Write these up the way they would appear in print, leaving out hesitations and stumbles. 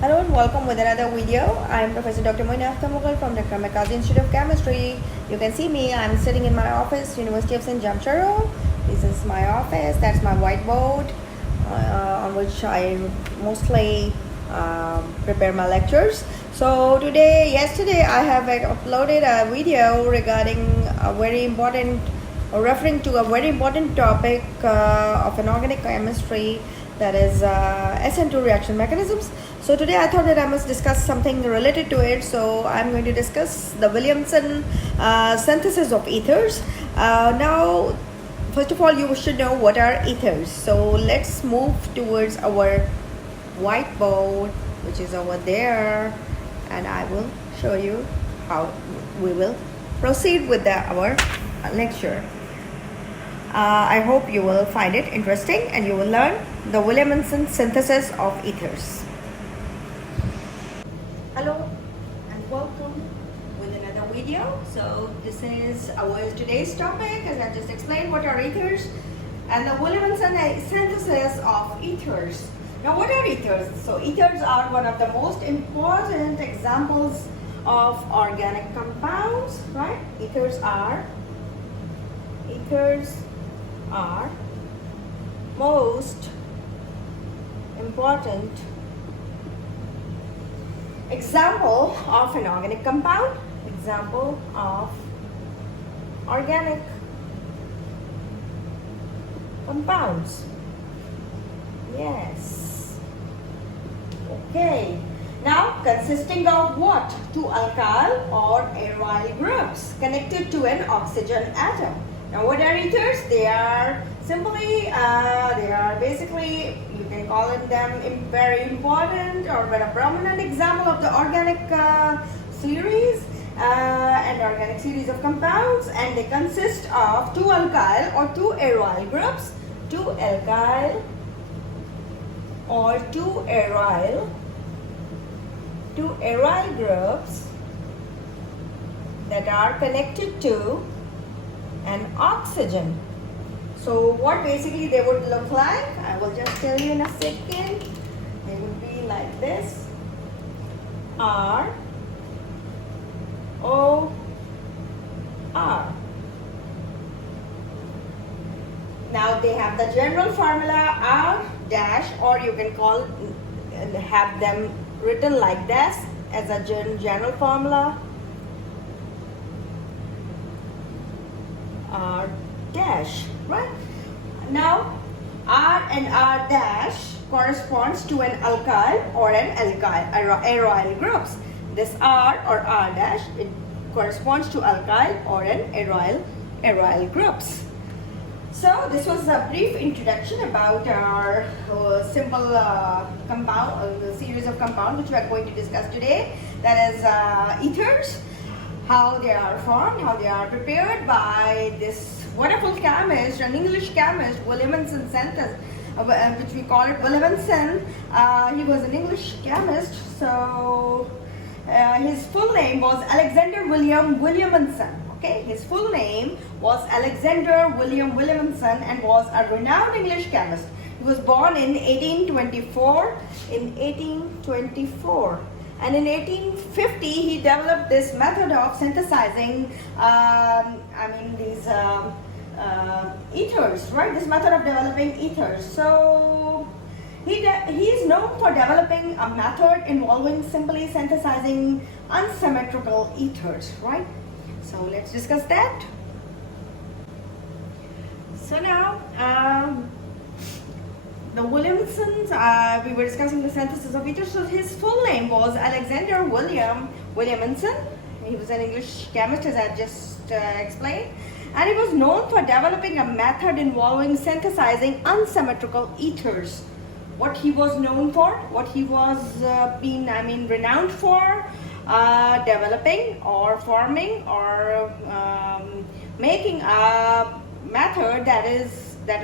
Hello and welcome with another video. I am Professor Dr.Mchem from Dr.Mchem Institute of Chemistry. You can see me. I am sitting in my office, University of St. Jamshedpur. This is my office. That's my whiteboard on which I mostly prepare my lectures. So yesterday I have uploaded a video regarding a very important, or referring to a very important topic of inorganic chemistry, that is SN2 reaction mechanisms. So today I thought that I must discuss something related to it. So I'm going to discuss the Williamson synthesis of ethers. Now, first of all, you should know what are ethers. So let's move towards our whiteboard, which is over there, and I will show you how we will proceed with our lecture. I hope you will find it interesting and you will learn the Williamson synthesis of ethers. Hello and welcome with another video. So this is our today's topic, as I just explained what are ethers and the Williamson synthesis of ethers. Now what are ethers? So ethers are one of the most important examples of organic compounds, right? Ethers are most important example of an organic compound, example of organic compounds. Yes. Okay. Now, consisting of what? Two alkyl or aryl groups connected to an oxygen atom. Now, what are ethers? They are simply, they are basically, you can call them very important or a prominent example of the organic series, and organic series of compounds, and they consist of two alkyl or two aryl groups, two alkyl or two aryl groups that are connected to an oxygen. So what basically they would look like, I will just tell you in a second. They would be like this: R-O-R. Now they have the general formula R dash, or you can have them written like this as a general formula R dash, right? Now R and R dash corresponds to an alkyl or an aryl groups. This R or R dash, it corresponds to alkyl or an aryl groups. So this was a brief introduction about our simple compound, series of compounds which we are going to discuss today. That is ethers, how they are formed, how they are prepared by this wonderful chemist, an English chemist, Williamson Synthesis, which we call it Williamson. He was an English chemist, so his full name was Alexander William Williamson. Okay, his full name was Alexander William Williamson and was a renowned English chemist. He was born in 1824. And in 1850, he developed this method of synthesizing, these ethers, right? This method of developing ethers. So he is known for developing a method involving simply synthesizing unsymmetrical ethers, right? So let's discuss that. So now, the Williamsons, we were discussing the synthesis of ethers. So his full name was Alexander William Williamson. He was an English chemist, as I just explained. And he was known for developing a method involving synthesizing unsymmetrical ethers. What he was known for, what he was renowned for, developing or forming or making a method that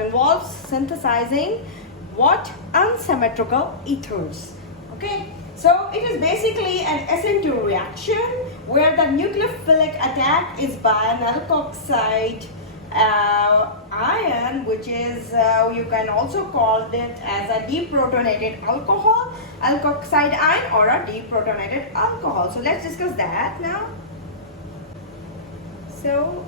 involves synthesizing what? Unsymmetrical ethers. Okay, so it is basically an SN2 reaction where the nucleophilic attack is by an alkoxide ion, which is you can also call it as a deprotonated alcohol, alkoxide ion, or a deprotonated alcohol. So let's discuss that now. So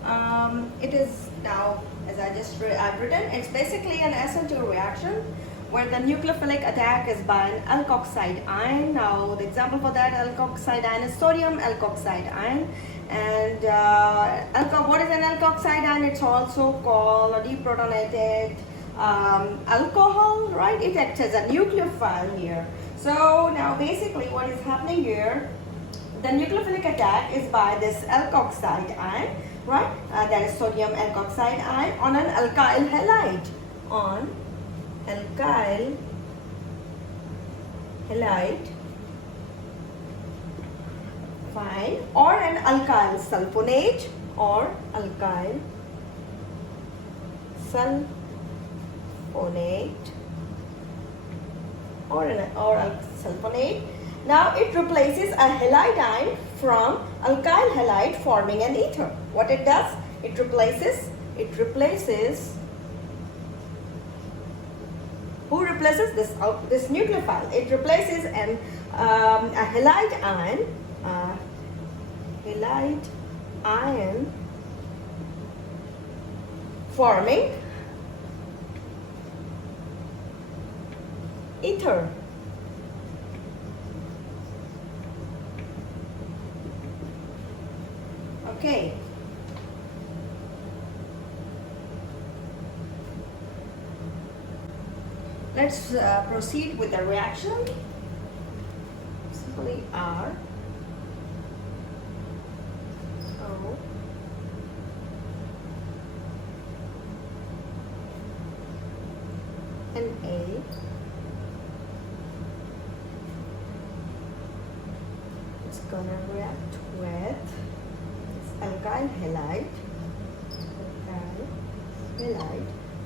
it is now, as I've written, it's basically an SN2 reaction where the nucleophilic attack is by an alkoxide ion. Now the example for that alkoxide ion is sodium alkoxide ion. And what is an alkoxide ion? It's also called a deprotonated alcohol, right? It acts as a nucleophile here. So now basically what is happening here, the nucleophilic attack is by this alkoxide ion, right? That is sodium alkoxide ion on an alkyl halide, on alkyl halide, fine, or an alkyl sulfonate, or alkyl sulfonate, or sulfonate. Now it replaces a halide ion from alkyl halide, forming an ether. What it does? It replaces. Who replaces this? This nucleophile. It replaces a halide ion. Halide ion forming ether. Okay. Let's proceed with the reaction. Simply R O and A it's gonna react with alkyl halide,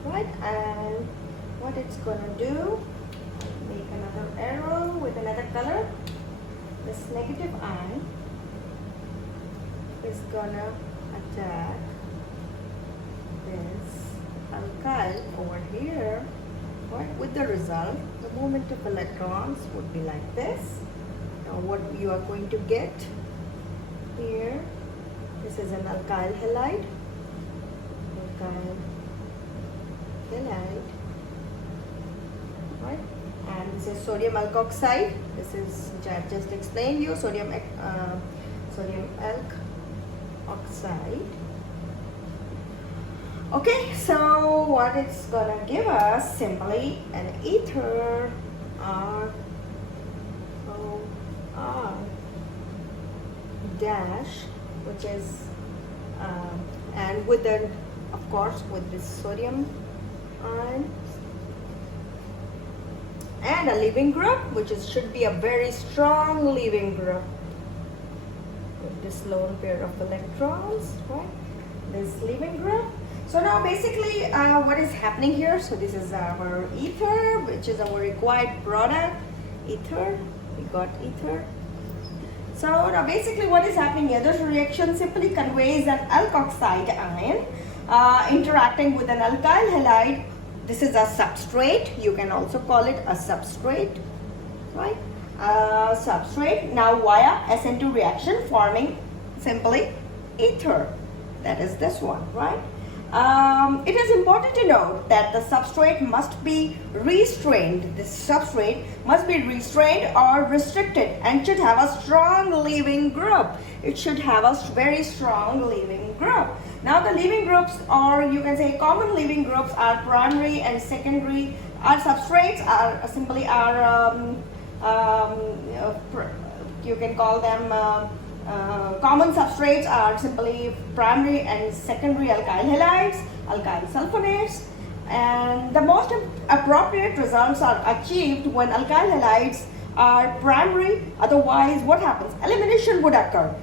right? And what it's gonna do, make another arrow with another color. This negative ion is gonna attack this alkyl over here, right? With the result, the movement of electrons would be like this. Now what you are going to get here, this is an alkyl halide, right? And this is sodium alkoxide. This is, which I have just explained you, sodium alkoxide. Okay, so what it's gonna give us, simply an ether, R-O-R dash, which is and with the, of course, with this sodium ion and a leaving group, which should be a very strong leaving group with this lone pair of electrons, right? This leaving group. So now basically what is happening here, so this is our ether, which is our required product, ether. We got ether. So now basically what is happening here, this reaction simply conveys an alkoxide ion interacting with an alkyl halide. This is a substrate. You can also call it a substrate, right? Substrate now via SN2 reaction, forming simply ether. That is this one, right? It is important to note that the substrate must be restrained. This substrate must be restrained or restricted and should have a strong leaving group. It should have a very strong leaving group. Now the leaving groups, or you can say common leaving groups, are primary and secondary. Our substrates are simply you can call them common substrates are simply primary and secondary alkyl halides, alkyl sulfonates, and the most appropriate results are achieved when alkyl halides are primary. Otherwise, what happens? Elimination would occur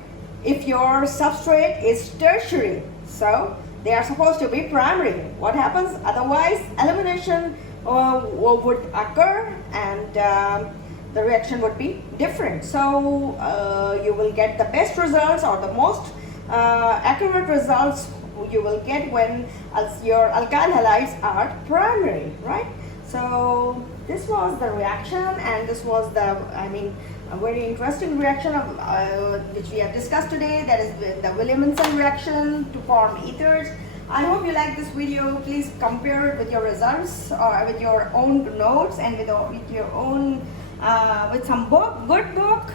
if your substrate is tertiary. So they are supposed to be primary. What happens? Otherwise, elimination would occur, and the reaction would be different. So you will get the best results or the most accurate results you will get when your alkyl halides are primary, right? So this was the reaction, and this was the, a very interesting reaction of, which we have discussed today. That is the Williamson reaction to form ethers. I hope you like this video. Please compare it with your results or with your own notes and with your own, with some good book.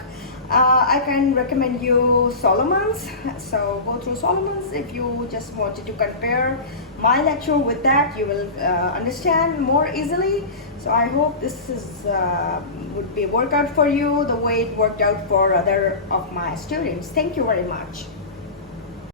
I can recommend you Solomon's. So go through Solomon's if you just wanted to compare my lecture with that. You will understand more easily. So I hope this is would be work out for you the way it worked out for other of my students. Thank you very much.